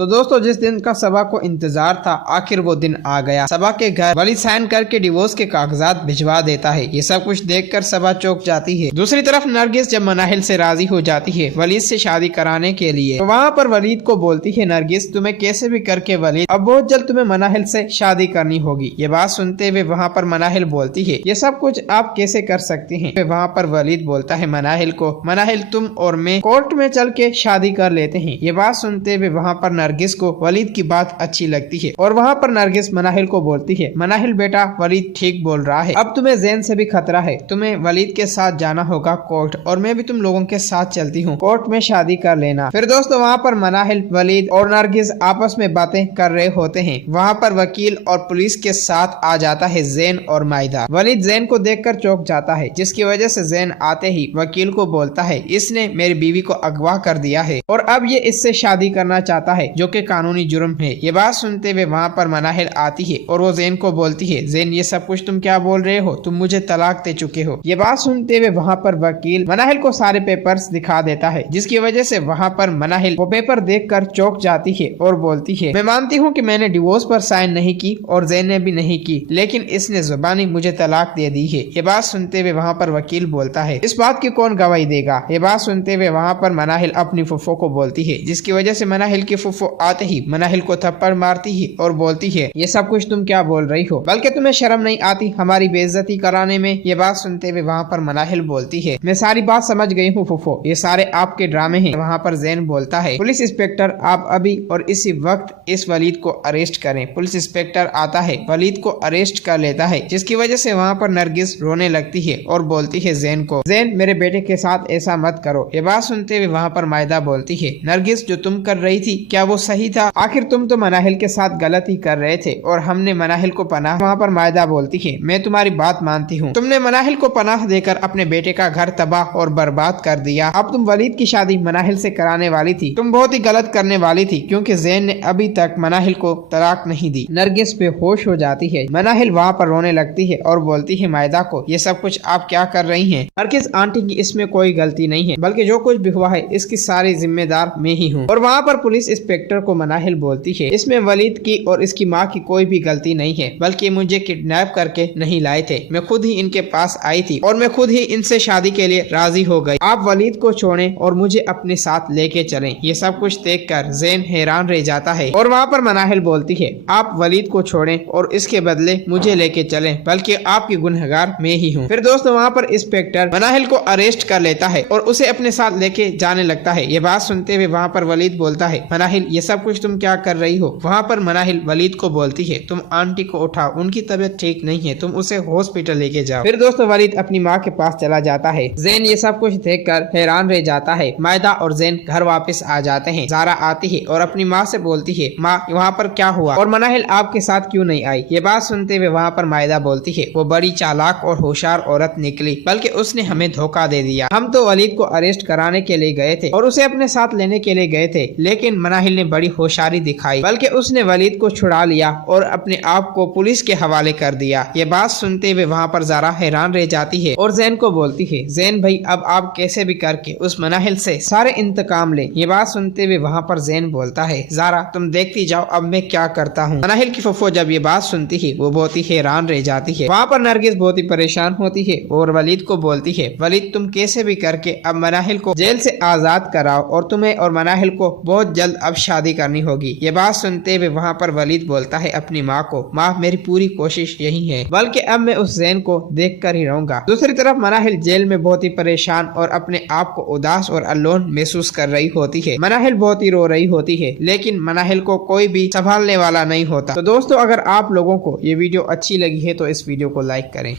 तो दोस्तों जिस दिन का सबा को इंतजार था आखिर वो दिन आ गया। सबा के घर वलीद साइन करके डिवोर्स के कागजात भिजवा देता है। ये सब कुछ देखकर सबा चौंक जाती है। दूसरी तरफ नरगिस जब मनाहिल से राजी हो जाती है वलीद से शादी कराने के लिए, तो वहाँ पर वलीद को बोलती है नरगिस तुम्हें कैसे भी करके वलीद अब बहुत जल्द तुम्हें मनाहिल से शादी करनी होगी। ये बात सुनते हुए वहाँ पर मनाहिल बोलती है ये सब कुछ आप कैसे कर सकती हैं। वहाँ पर वलीद बोलता है मनाहिल को, मनाहिल तुम और मैं कोर्ट में चल के शादी कर लेते हैं। ये बात सुनते हुए वहाँ पर नरगिस को वलीद की बात अच्छी लगती है और वहाँ पर नरगिस मनाहिल को बोलती है मनाहिल बेटा वलीद ठीक बोल रहा है, अब तुम्हें जैन से भी खतरा है, तुम्हें वलीद के साथ जाना होगा कोर्ट और मैं भी तुम लोगों के साथ चलती हूँ, कोर्ट में शादी कर लेना। फिर दोस्तों वहाँ पर मनाहिल वलीद और नरगिस आपस में बातें कर रहे होते हैं। वहाँ पर वकील और पुलिस के साथ आ जाता है जैन और मायदा। वलीद जैन को देखकर चौंक जाता है जिसकी वजह से जैन आते ही वकील को बोलता है इसने मेरी बीवी को अगवा कर दिया है और अब ये इससे शादी करना चाहता है जो कि कानूनी जुर्म है। ये बात सुनते हुए वहाँ पर मनाहिल आती है और वो जैन को बोलती है जैन ये सब कुछ तुम क्या बोल रहे हो, तुम मुझे तलाक दे चुके हो। ये बात सुनते हुए वहाँ पर वकील मनाहिल को सारे पेपर्स दिखा देता है जिसकी वजह से वहाँ पर मनाहिल वो पेपर देखकर चौंक जाती है और बोलती है मैं मानती हूँ कि मैंने डिवोर्स पर साइन नहीं की और जैन ने भी नहीं की, लेकिन इसने जुबानी मुझे तलाक दे दी है। ये बात सुनते हुए वहाँ पर वकील बोलता है इस बात की कौन गवाही देगा। ये बात सुनते हुए वहाँ पर मनाहिल अपनी फुफ्फो को बोलती है जिसकी वजह से मनाहिल की फुफ्फो आते ही मनाहिल को थप्पड़ मारती है और बोलती है ये सब कुछ तुम क्या बोल रही हो, बल्कि तुम्हें शर्म नहीं आती हमारी बेइज्जती कराने में। ये बात सुनते हुए वहाँ पर मनाहिल बोलती है मैं सारी बात समझ गई हूँ फुफ्फो, ये सारे आपके ड्रामे हैं। वहाँ पर जैन बोलता है पुलिस इंस्पेक्टर आप अभी और इसी वक्त इस वलीद को अरेस्ट करें। पुलिस इंस्पेक्टर आता है वलीद को अरेस्ट कर लेता है जिसकी वजह से वहाँ पर नरगिस रोने लगती है और बोलती है जैन को जैन मेरे बेटे के साथ ऐसा मत करो। ये बात सुनते हुए वहाँ पर मायदा बोलती है नरगिस जो तुम कर रही थी क्या वो सही था, आखिर तुम तो मनाहिल के साथ गलत ही कर रहे थे और हमने मनाहिल को पनाह। वहाँ पर मायदा बोलती है मैं तुम्हारी बात मानती हूँ, तुमने मनाहिल को पनाह देकर अपने बेटे का घर तबाह और बर्बाद कर दिया। अब तुम वलीद की शादी मनाहिल से कराने वाली थी, तुम बहुत ही गलत करने वाली थी क्योंकि जैन ने अभी तक मनाहिल को तलाक नहीं दी। नरगिस बेहोश हो जाती है। मनाहिल वहाँ पर रोने लगती है और बोलती है मायदा को ये सब कुछ आप क्या कर रही हैं। नरगिस आंटी की इसमें कोई गलती नहीं है, बल्कि जो कुछ भी हुआ है इसकी सारी जिम्मेदार मैं ही हूँ। और वहाँ पर पुलिस इंस्पेक्टर को मनाहिल बोलती है इसमें वलीद की और इसकी माँ की कोई भी गलती नहीं है, बल्कि मुझे किडनैप करके नहीं लाए थे, मैं खुद ही इनके पास आई थी और मैं खुद ही इनसे शादी के लिए राजी हो गई। आप वलीद को छोड़ें और मुझे अपने साथ लेके चलें। ये सब कुछ देखकर जैन हैरान रह जाता है और वहाँ पर मनाहिल बोलती है आप वलीद को छोड़ें और इसके बदले मुझे लेके चलें, बल्कि आपकी गुनहगार मैं ही हूँ। फिर दोस्तों वहाँ पर इंस्पेक्टर मनाहिल को अरेस्ट कर लेता है और उसे अपने साथ लेके जाने लगता है। ये बात सुनते हुए वहाँ पर वलीद बोलता है मनाहिल ये सब कुछ तुम क्या कर रही हो। वहाँ पर मनाहिल वलीद को बोलती है तुम आंटी को उठाओ, उनकी तबीयत ठीक नहीं है, तुम उसे हॉस्पिटल लेके जाओ। फिर दोस्तों वलीद अपनी माँ के पास चला जाता है। जैन ये सब कुछ देखकर हैरान रह जाता है। मायदा और जैन घर वापस आ जाते हैं। जारा आती है और अपनी माँ से बोलती है माँ वहाँ पर क्या हुआ और मनाहिल आपके साथ क्यों नहीं आई। ये बात सुनते हुए वहाँ पर मायदा बोलती है वो बड़ी चालाक और होशियार औरत निकली, बल्कि उसने हमें धोखा दे दिया। हम तो वलीद को अरेस्ट कराने के लिए गए थे और उसे अपने साथ लेने के लिए गए थे, लेकिन मनाहिल ने बड़ी होशियारी दिखाई, बल्कि उसने वलीद को छुड़ा लिया और अपने आप को पुलिस के हवाले कर दिया। ये बात सुनते हुए वहाँ पर जारा हैरान रह जाती है और जैन को बोलती है जैन भाई अब आप कैसे भी करके उस मनाहिल से सारे इंतकाम ले। ये बात सुनते हुए वहाँ पर जैन बोलता है जारा तुम देखती जाओ अब मैं क्या करता हूँ। मनाहिल की फुफ्फो जब ये बात सुनती है वो बहुत ही हैरान रह जाती है। वहाँ पर नरगिस बहुत ही परेशान होती है और वलीद को बोलती है वलीद तुम कैसे भी करके अब मनाहिल को जेल से आजाद कराओ और तुम्हें और मनाहिल को बहुत जल्द अब शादी करनी होगी। ये बात सुनते हुए वहाँ पर वलीद बोलता है अपनी माँ को माँ मेरी पूरी कोशिश यही है, बल्कि अब मैं उस जैन को देख कर ही रहूंगा। दूसरी तरफ मनाहिल जेल में बहुत ही परेशान और अपने आप को उदास और अलोन महसूस कर रही होती है। मनाहिल बहुत ही रो रही होती है, लेकिन मनाहिल को कोई भी संभालने वाला नहीं होता। तो दोस्तों अगर आप लोगों को ये वीडियो अच्छी लगी है तो इस वीडियो को लाइक करें।